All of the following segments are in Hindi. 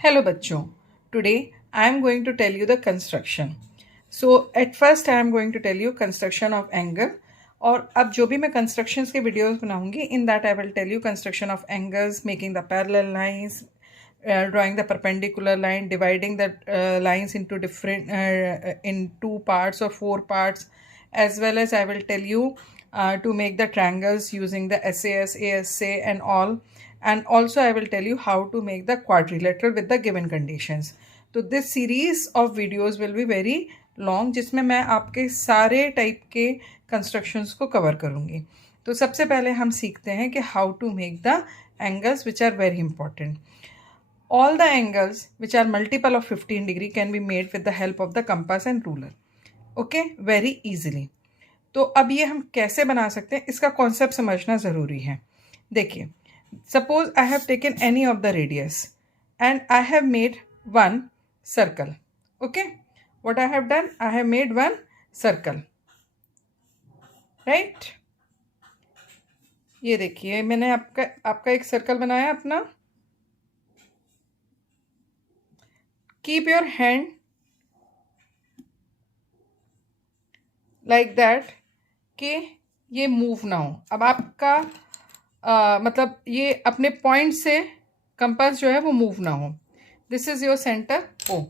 Hello बच्चों, today I am going to tell you the construction. So at first I am going to tell you construction of angle. और अब जो भी मैं constructions के videos बनाऊंगी, in that I will tell you construction of angles, making the parallel lines, drawing the perpendicular line, dividing the lines into different in two parts or four parts, as well as I will tell you to make the triangles using the SAS, ASA and all. And also I will tell you how to make the quadrilateral with the given conditions. तो this series of videos will be very long, जिसमें मैं आपके सारे टाइप के कंस्ट्रक्शंस को कवर करूँगी. तो सबसे पहले हम सीखते हैं कि how to make the angles which are very important. All the angles which are multiple of 15 degree can be made with the help of the compass and ruler. Okay, very easily. तो अब ये हम कैसे बना सकते हैं, इसका कॉन्सेप्ट समझना ज़रूरी है. देखिए, suppose I have taken any of the radius and I have made one circle. Okay, what I have done, I have made one circle, right? ये देखिए, मैंने आपका एक सर्कल बनाया अपना. Keep your hand like that कि ये मूव ना हो. अब आपका मतलब ये अपने पॉइंट से कंपास जो है वो मूव ना हो. This is your centre O.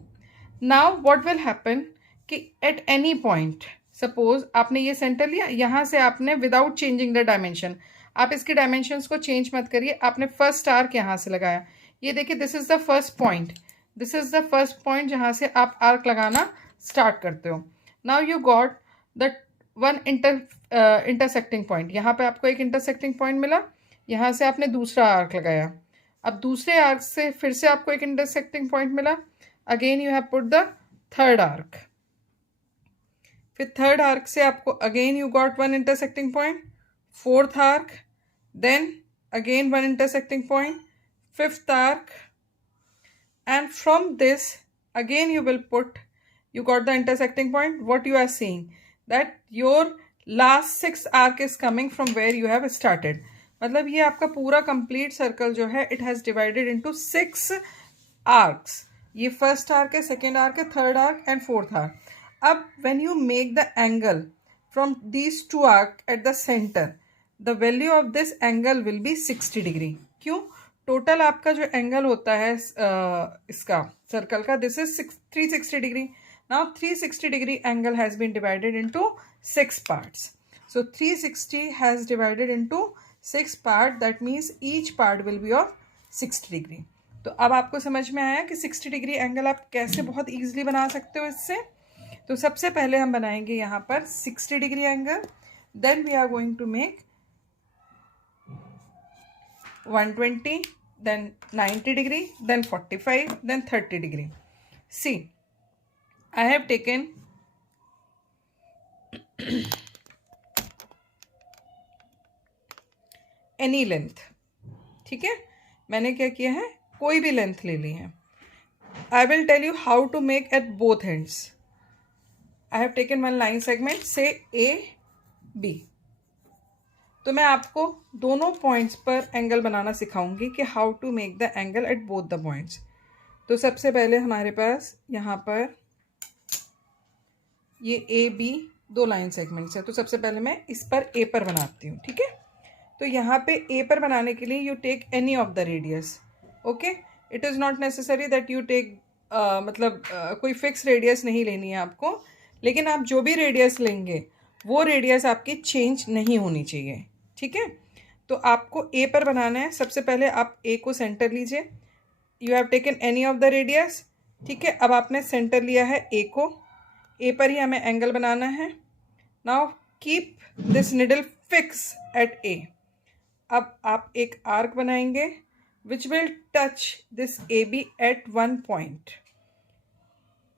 Now what will happen कि एट एनी पॉइंट, सपोज आपने ये सेंटर लिया, यहाँ से आपने विदाउट चेंजिंग द डायमेंशन, आप इसके डायमेंशंस को चेंज मत करिए, आपने फर्स्ट आर्क यहाँ से लगाया. ये देखिए, this is the first point, this is the first point जहाँ से आप आर्क लगाना स्टार्ट करते हो. Now you got the one intersecting point. यहाँ पे आपको एक इंटरसेक्टिंग पॉइंट मिला, यहाँ से आपने दूसरा आर्क लगाया. अब दूसरे आर्क से फिर से आपको एक इंटरसेक्टिंग पॉइंट मिला, again you have put the third arc. फिर थर्ड आर्क से आपको again you got one intersecting point, fourth arc, then again one intersecting point, fifth arc, and from this again you will put, you got the intersecting point. What you are seeing that your last six arc is coming from where you have started. मतलब ये आपका पूरा कंप्लीट सर्कल जो है it has divided into 6 arcs. ये फर्स्ट आर्क है, सेकेंड आर्क है, third arc and fourth arc. अब when you make the angle from these two arc at the centre, the value of this angle will be 60 degree. क्यों? टोटल आपका जो एंगल होता है इसका सर्कल का, this is 360 degree. Now 360 degree angle has been divided into 6 parts. So 360 has divided into 6 part, that means each part will be of 60 degree. तो अब आपको समझ में आया कि 60 डिग्री एंगल आप कैसे बहुत ईजिली बना सकते हो इससे. तो सबसे पहले हम बनाएंगे यहाँ पर 60 degree angle. Then we are going to make 120, then 90 degree, then 45, then 30 degree. See, I have taken any length. ठीक है, मैंने क्या किया है, कोई भी लेंथ ले ली है. I will tell you how to make at both ends. I have taken one line segment, say A, B. तो मैं आपको दोनों पॉइंट्स पर एंगल बनाना सिखाऊंगी कि how to make the angle at both the points. तो सबसे पहले हमारे पास यहाँ पर ये ए बी दो लाइन सेगमेंट्स है. तो सबसे पहले मैं इस पर ए पर बनाती हूँ. ठीक है, तो यहाँ पे ए पर बनाने के लिए you take any of the radius. Okay, it is not necessary that you take मतलब कोई फिक्स रेडियस नहीं लेनी है आपको, लेकिन आप जो भी रेडियस लेंगे वो रेडियस आपकी चेंज नहीं होनी चाहिए. ठीक है, तो आपको ए पर बनाना है. सबसे पहले आप ए को सेंटर लीजिए. You have taken any of the radius. ठीक है, अब आपने सेंटर लिया है ए को, ए पर ही हमें एंगल बनाना है. Now keep this needle fix at A. अब आप एक आर्क बनाएंगे which will touch this A B at one point.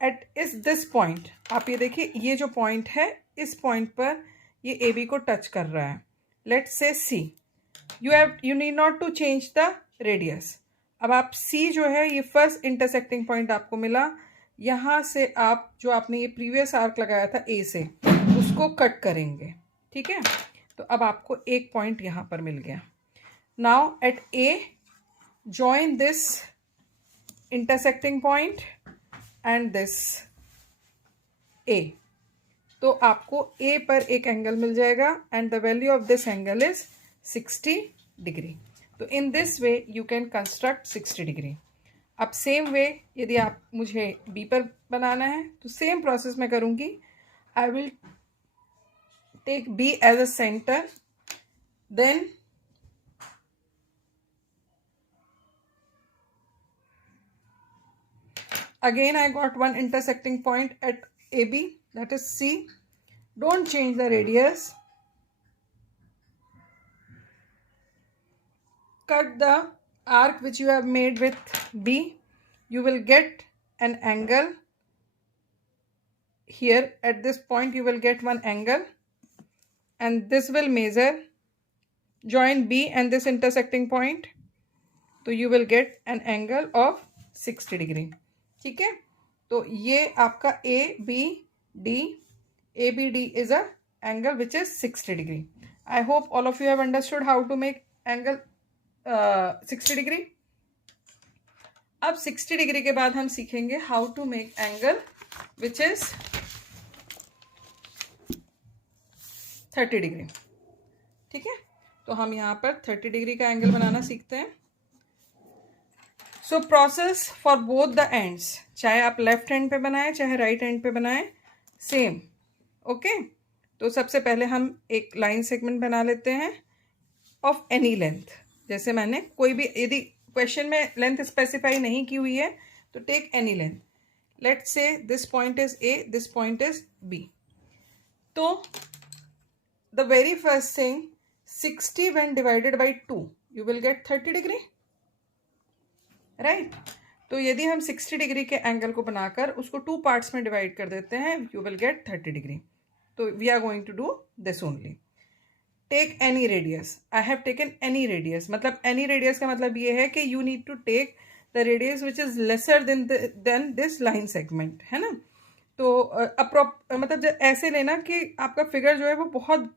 At इस दिस पॉइंट, आप ये देखिए, ये जो पॉइंट है इस पॉइंट पर ये ए बी को टच कर रहा है. Let's say see. You need not to change the radius. अब आप सी जो है, ये फर्स्ट इंटरसेक्टिंग पॉइंट आपको मिला, यहाँ से आप जो आपने ये प्रीवियस आर्क लगाया था ए से, उसको कट करेंगे. ठीक है, तो अब आपको एक पॉइंट यहाँ पर मिल गया. Now at A join this intersecting point and this A. तो आपको ए पर एक एंगल मिल जाएगा and the value of this angle is 60 degree. तो in this way you can construct 60 degree. अब सेम वे यदि आप मुझे बी पर बनाना है तो सेम प्रोसेस मैं करूँगी। I will take B as a centre, then again I got one intersecting point at AB, that is C. Don't change the radius. Cut the arc which you have made with B. You will get an angle here. At this point you will get one angle, and this will measure, join B and this intersecting point, तो you will get an angle of 60 degree. ठीक है, तो ये आपका A B D is a angle which is 60 degree. I hope all of you have understood how to make angle 60 degree. अब 60 डिग्री के बाद हम सीखेंगे how to make angle which is 30 degree. ठीक है, तो हम यहाँ पर 30 डिग्री का एंगल बनाना सीखते हैं. So process for both the ends, चाहे आप लेफ्ट हैंड पे बनाएं चाहे राइट हैंड पे बनाएं, सेम. ओके, तो सबसे पहले हम एक लाइन सेगमेंट बना लेते हैं ऑफ एनी लेंथ. जैसे मैंने कोई भी, यदि क्वेश्चन में लेंथ स्पेसिफाई नहीं की हुई है तो take any length. Let's say this point is A, this point is B. तो the very first thing, 60 when divided by 2 you will get 30 degree, right. तो यदि हम 60 डिग्री के एंगल को बनाकर उसको 2 पार्ट्स में डिवाइड कर देते हैं, यू विल गेट 30 डिग्री. तो we are going to do this only. Take any radius. I have taken any radius. मतलब एनी रेडियस का मतलब ये है कि you need to take the radius which is lesser than this line segment, है ना. तो मतलब ऐसे लेना कि आपका फिगर जो है वो बहुत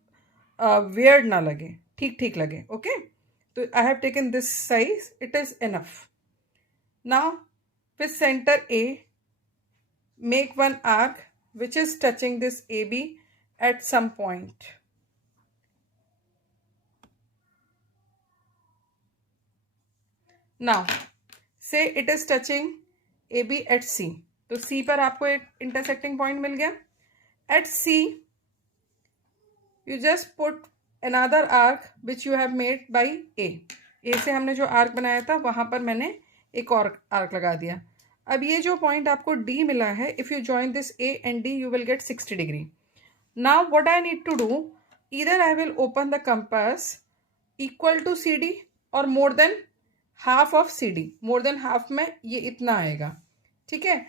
वियर्ड ना लगे, ठीक ठीक लगे. ओके, तो आई have taken this size, it is enough. Now with center A, make one arc which is touching this AB at some point. Now say it is touching AB at C. तो C पर आपको एक intersecting point मिल गया. At C you just put another arc which you have made by A. A से हमने जो arc बनाया था वहाँ पर मैंने एक और आर्क लगा दिया. अब ये जो पॉइंट आपको D मिला है, if you join this A and D you will get 60 degree. Now what I need to do, either I will open the compass equal to CD और more than half of CD. More than half में ये इतना आएगा. ठीक है,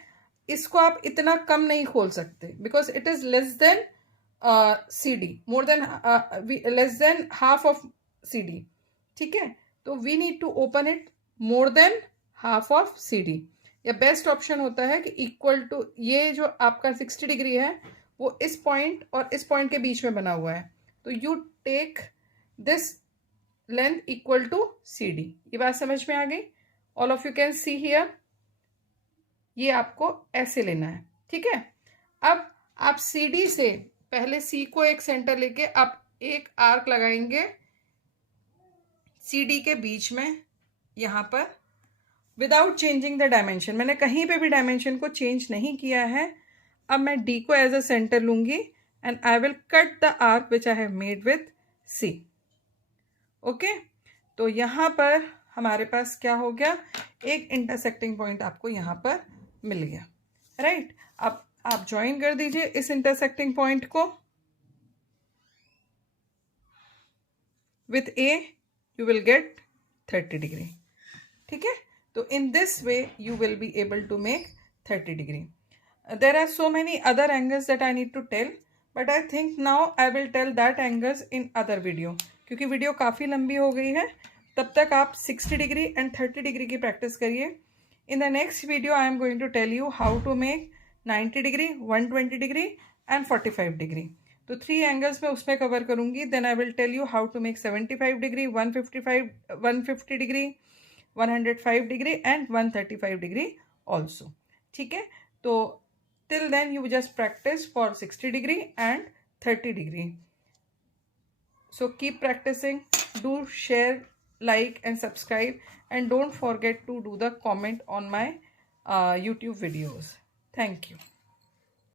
इसको आप इतना कम नहीं खोल सकते because it is less than CD, more than less than half of CD. ठीक है, तो we need to open it more than half of CD. या बेस्ट ऑप्शन होता है कि इक्वल टू, ये जो आपका 60 डिग्री है वो इस पॉइंट और इस पॉइंट के बीच में बना हुआ है, तो you take this length equal to CD. ये बात समझ में आ गई? All of you can see here, ये आपको ऐसे लेना है. ठीक है, अब आप CD से पहले C को एक सेंटर लेके आप एक आर्क लगाएंगे CD के बीच में, यहाँ पर, विदाउट चेंजिंग द डायमेंशन. मैंने कहीं पे भी डायमेंशन को चेंज नहीं किया है. अब मैं D को एज अ सेंटर लूंगी and I will cut the arc which I have made with C. Okay, तो यहाँ पर हमारे पास क्या हो गया, एक इंटरसेक्टिंग पॉइंट आपको यहाँ पर मिल गया. राइट, अब आप ज्वाइन कर दीजिए इस इंटरसेक्टिंग पॉइंट को with A. You will get 30 degree. ठीक है, तो in this way you will be able to make 30 degree. There are so many other angles that I need to tell, but I think now I will tell that angles in other video. क्योंकि वीडियो काफ़ी लंबी हो गई है, तब तक आप 60 डिग्री एंड 30 डिग्री की प्रैक्टिस करिए. In the next video I am going to tell you how to make 90 degree, 120 degree and 45 degree. तो 3 एंगल्स मैं उसमें कवर करूँगी. Then I will tell you how to make 75 degree, 150 degree 105 degree and 135 degree also. ठीक है, तो till then you just practice for 60 degree and 30 degree. So keep practicing, do share, like and subscribe, and don't forget to do the comment on my YouTube videos. Thank you.